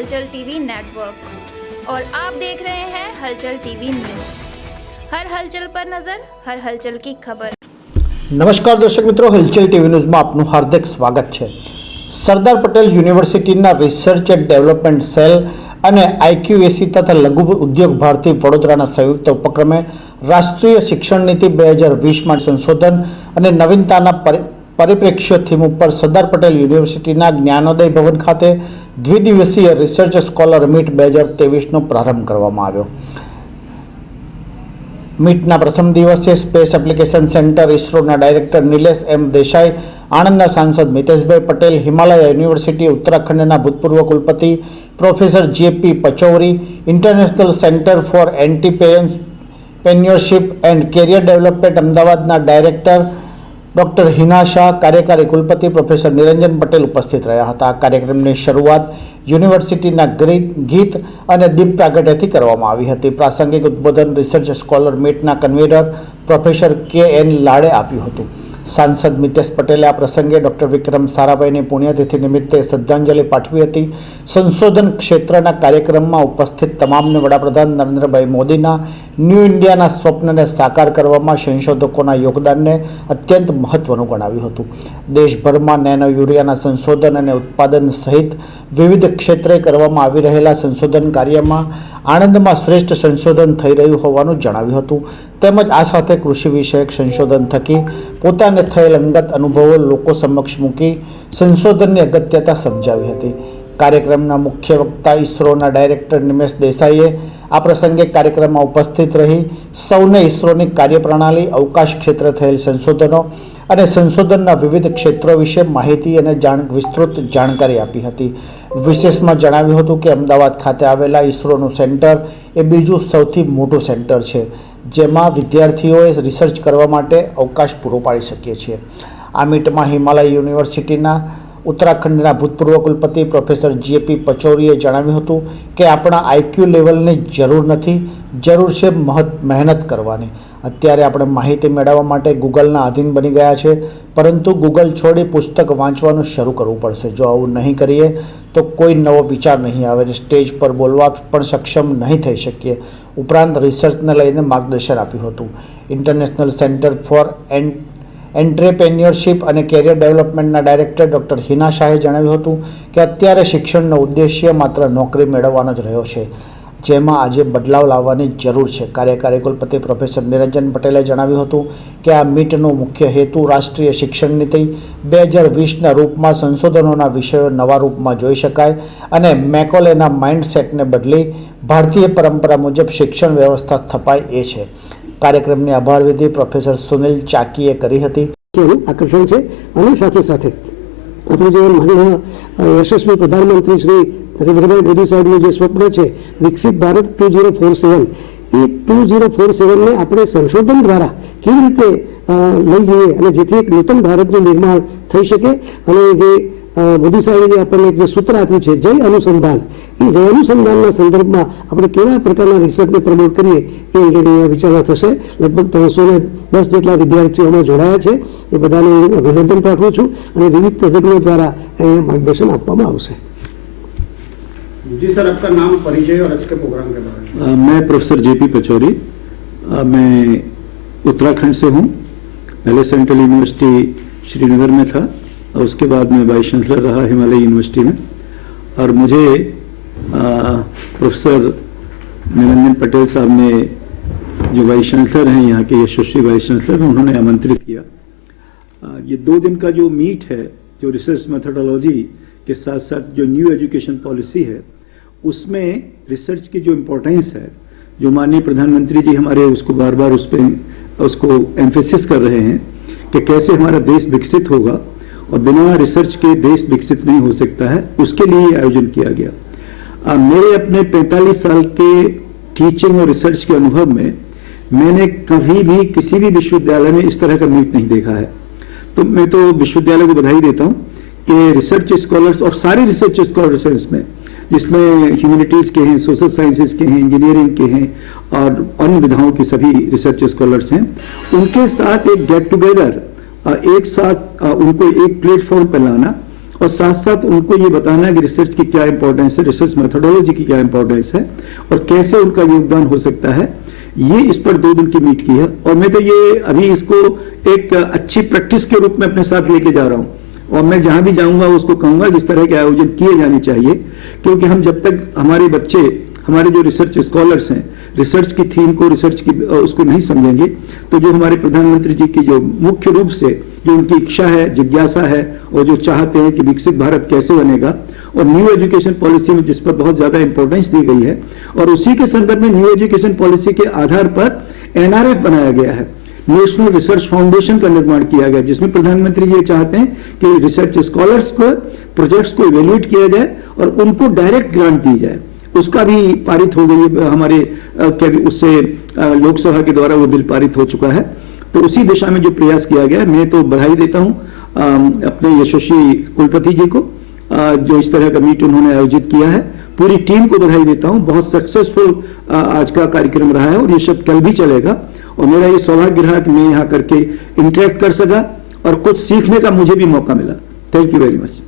हलचल TV network और आप देख रहे हैं हलचल टीवी न्यूज़। हर हलचल पर नजर, हर हलचल की खबर। नमस्कार दर्शक मित्रों, हलचल टीवी न्यूज़ में आपનું हार्दिक स्वागत है। सरदार पटेल यूनिवर्सिटीના રિસર્ચ એન્ડ ડેવલપમેન્ટ સેલ અને IQAC તથા લઘુ ઉદ્યોગ ભારતી વડોદરાના સંયુક્ત ઉપક્રમે રાષ્ટ્રીય શિક્ષણ નીતિ 2020 માં સંશોધન અને નવીનતાના પરિપ્રેક્ષ્ય થીમ ઉપર સરદાર પટેલ યુનિવર્સિટીના જ્ઞાનોદય ભવન ખાતે દ્વિદિવસીય રિસર્ચ સ્કોલર મીટ 2023નો પ્રારંભ કરવામાં આવ્યો। મીટના પ્રથમ દિવસે સ્પેસ એપ્લિકેશન સેન્ટર ઇસરોના ડાયરેક્ટર નિલેશ એમ દેસાઈ, આણંદના સાંસદ મિતેશભાઈ પટેલ, હિમાલય યુનિવર્સિટી ઉત્તરાખંડના ભૂતપૂર્વ કુલપતિ professor JP Pachauri, international centre for entrepreneurship and career development અમદાવાદના ડાયરેક્ટર ડૉક્ટર હિના શાહ, કાર્યકારી કુલપતિ પ્રોફેસર નિરંજન પટેલ ઉપસ્થિત રહ્યા હતા। આ કાર્યક્રમની શરૂઆત યુનિવર્સિટીના ગીત અને દીપ પ્રાગટ્યથી કરવામાં આવી હતી। પ્રાસંગિક ઉદ્બોધન રિસર્ચ સ્કોલર મીટના કન્વીનર પ્રોફેસર KN લાડે આપ્યું હતું। સાંસદ મિતેશ પટેલે આ પ્રસંગે ડૉક્ટર વિક્રમ સારાભાઈની પુણ્યતિથિ નિમિત્તે શ્રદ્ધાંજલિ પાઠવી હતી। સંશોધન ક્ષેત્રના કાર્યક્રમમાં ઉપસ્થિત તમામને વડાપ્રધાન નરેન્દ્રભાઈ મોદીના ન્યૂ ઇન્ડિયાના સ્વપ્નને સાકાર કરવામાં સંશોધકોના યોગદાનને અત્યંત મહત્વનું ગણાવ્યું હતું। દેશભરમાં નેનો યુરિયાના સંશોધન અને ઉત્પાદન સહિત વિવિધ ક્ષેત્રે કરવામાં આવી રહેલા સંશોધન કાર્યમાં આણંદમાં શ્રેષ્ઠ સંશોધન થઈ રહ્યું હોવાનું જણાવ્યું હતું। તેમજ આ સાથે કૃષિ વિષયક સંશોધન થકી પોતાને થયેલ અંગત અનુભવો લોકો સમક્ષ મૂકી સંશોધનની અગત્યતા સમજાવી હતી। કાર્યક્રમના મુખ્ય વક્તા ઇસરોના ડાયરેક્ટર નિમેશ દેસાઈએ આ પ્રસંગે કાર્યક્રમમાં ઉપસ્થિત રહી સૌને ઇસરોની કાર્યપ્રણાલી, અવકાશ ક્ષેત્રે થયેલ સંશોધનો અને સંશોધનના વિવિધ ક્ષેત્રો વિશે માહિતી અને વિસ્તૃત જાણકારી આપી હતી। વિશેષમાં જણાવ્યું હતું કે અમદાવાદ ખાતે આવેલા ઇસરોનું સેન્ટર એ બીજું સૌથી મોટું સેન્ટર છે, જેમાં વિદ્યાર્થીઓએ રિસર્ચ કરવા માટે અવકાશ પૂરો પાડી શકીએ છીએ। આ મીટમાં હિમાલય યુનિવર્સિટીના ઉત્તરાખંડના ભૂતપૂર્વ કુલપતિ પ્રોફેસર JP પચૌરીએ જણાવ્યું હતું કે આપણા IQ લેવલની જરૂર નથી, જરૂર છે મહેનત કરવાની। અત્યારે આપણે માહિતી મેળવવા માટે ગૂગલના આધીન બની ગયા છે, પરંતુ ગૂગલ છોડી પુસ્તક વાંચવાનું શરૂ કરવું પડશે। જો આવું નહીં કરીએ તો કોઈ નવો વિચાર નહીં આવે અને સ્ટેજ પર બોલવા પણ સક્ષમ નહીં થઈ શકીએ। ઉપરાંત રિસર્ચને લઈને માર્ગદર્શન આપ્યું હતું। ઇન્ટરનેશનલ સેન્ટર ફોર એન્ટરપ્રેન્યોરશિપ અને કેરિયર ડેવલપમેન્ટના ડાયરેક્ટર ડૉક્ટર હિના શાહે જણાવ્યું હતું કે અત્યારે શિક્ષણનો ઉદ્દેશ્ય માત્ર નોકરી મેળવવાનો જ રહ્યો છે, જેમાં આજે બદલાવ લાવવાની જરૂર છે। કાર્યકારી કુલપતિ પ્રોફેસર નિરંજન પટેલે જણાવ્યું હતું કે આ મીટનો મુખ્ય હેતુ રાષ્ટ્રીય શિક્ષણ નીતિ 2020ના રૂપમાં સંશોધનોના વિષયો નવા રૂપમાં જોઈ શકાય અને મેકોલેના માઇન્ડસેટને બદલી ભારતીય પરંપરા મુજબ શિક્ષણ વ્યવસ્થા સ્થપાય એ છે। કાર્યક્રમની આભાર વિધિ પ્રોફેસર સુનિલ ચાકીએ કરી હતી। આકર્ષણ છે અને સાથે સાથે આપણું જે માનનીય યશસ્વી પ્રધાનમંત્રી શ્રી નરેન્દ્રભાઈ મોદી સાહેબનું જે સ્વપ્ન છે વિકસિત ભારત 2047, એ 2047ને આપણે સંશોધન દ્વારા કેવી રીતે લઈ જઈએ અને જેથી એક નૂતન ભારતનું નિર્માણ થઈ શકે અને જે મોદી સાહેબે જે આપણને જે સૂત્ર આપ્યું છે જય અનુસંધાન, એ જય અનુસંધાનના સંદર્ભમાં આપણે કેવા પ્રકારના રિસર્ચને પ્રમોટ કરીએ એ અંગેની વિચારણા થશે। લગભગ 310 જેટલા વિદ્યાર્થીઓમાં જોડાયા છે, એ બધાને હું અભિનંદન પાઠવું છું અને વિવિધ તજજ્ઞો દ્વારા અહીંયા માર્ગદર્શન આપવામાં આવશે। जी सर, आपका नाम, परिचय और आज के प्रोग्राम के बारे में। मैं प्रोफेसर JP पचौरी, मैं उत्तराखंड से हूँ। पहले सेंट्रल यूनिवर्सिटी श्रीनगर में था और उसके बाद मैं वाइस चांसलर रहा हिमालय यूनिवर्सिटी में। और मुझे प्रोफेसर निरंजन पटेल साहब ने, जो वाइस चांसलर हैं यहाँ के यशस्वी वाइस चांसलर, उन्होंने आमंत्रित किया। ये 2 दिन का जो मीट है, जो रिसर्च मेथोडोलॉजी के साथ साथ जो न्यू एजुकेशन पॉलिसी है, उसमें रिसर्च की जो इम्पोर्टेंस है, जो माननीय प्रधानमंत्री जी हमारे उसको बार बार उसको एम्फेसिस कर रहे हैं कि कैसे हमारा देश विकसित होगा और बिना रिसर्च के देश विकसित नहीं हो सकता है, उसके लिए आयोजन किया गया। मेरे अपने 45 साल के टीचिंग और रिसर्च के अनुभव में मैंने कभी भी किसी भी विश्वविद्यालय में इस तरह का मीट नहीं देखा है। तो मैं तो विश्वविद्यालय को बधाई देता हूँ कि रिसर्च स्कॉलर्स और सारे रिसर्च स्कॉलर्स हैं इसमें, जिसमें ह्यूमैनिटीज़ के हैं, सोशल साइंसेज के हैं, इंजीनियरिंग के हैं और अन्य विधाओं के सभी रिसर्च स्कॉलर्स हैं। उनके साथ एक गेट टुगेदर, एक साथ उनको एक प्लेटफॉर्म पर लाना और साथ साथ उनको ये बताना है कि रिसर्च की क्या इंपॉर्टेंस है, रिसर्च मेथोडोलॉजी की क्या इंपॉर्टेंस है और कैसे उनका योगदान हो सकता है। ये इस पर 2 दिन की मीट की है और मैं तो ये अभी इसको एक अच्छी प्रैक्टिस के रूप में अपने साथ लेके जा रहा हूं और मैं जहां भी जाऊंगा उसको कहूंगा कि इस तरह के आयोजन किए जाने चाहिए, क्योंकि हम जब तक हमारे बच्चे, हमारे जो रिसर्च स्कॉलर्स हैं, रिसर्च की थीम को, रिसर्च की उसको नहीं समझेंगे तो जो हमारे प्रधानमंत्री जी की जो मुख्य रूप से जो उनकी इच्छा है, जिज्ञासा है और जो चाहते हैं कि विकसित भारत कैसे बनेगा और न्यू एजुकेशन पॉलिसी में जिस पर बहुत ज्यादा इंपॉर्टेंस दी गई है और उसी के संदर्भ में न्यू एजुकेशन पॉलिसी के आधार पर एनआरएफ बनाया गया है, नेशनल रिसर्च फाउंडेशन का निर्माण किया गया, जिसमें प्रधानमंत्री ये चाहते हैं कि रिसर्च स्कॉलर्स को, प्रोजेक्ट्स को इवेल्युएट किया जाए और उनको डायरेक्ट ग्रांट दी जाए। उसका भी पारित हो गई है हमारे उससे लोकसभा के द्वारा वो बिल पारित हो चुका है। तो उसी दिशा में जो प्रयास किया गया, मैं तो बधाई देता हूं अपने यशस्वी कुलपति जी को जो इस तरह का मीट उन्होंने आयोजित किया है। पूरी टीम को बधाई देता हूं, बहुत सक्सेसफुल आज का कार्यक्रम रहा है और ये शायद कल भी चलेगा और मेरा ये सौभाग्य रहा कि मैं यहाँ करके इंटरेक्ट कर सका और कुछ सीखने का मुझे भी मौका मिला। Thank you very much.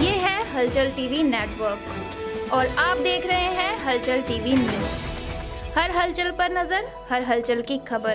ये है हलचल टीवी नेटवर्क और आप देख रहे हैं हलचल टीवी न्यूज़। हर हलचल पर नज़र, हर हलचल की खबर।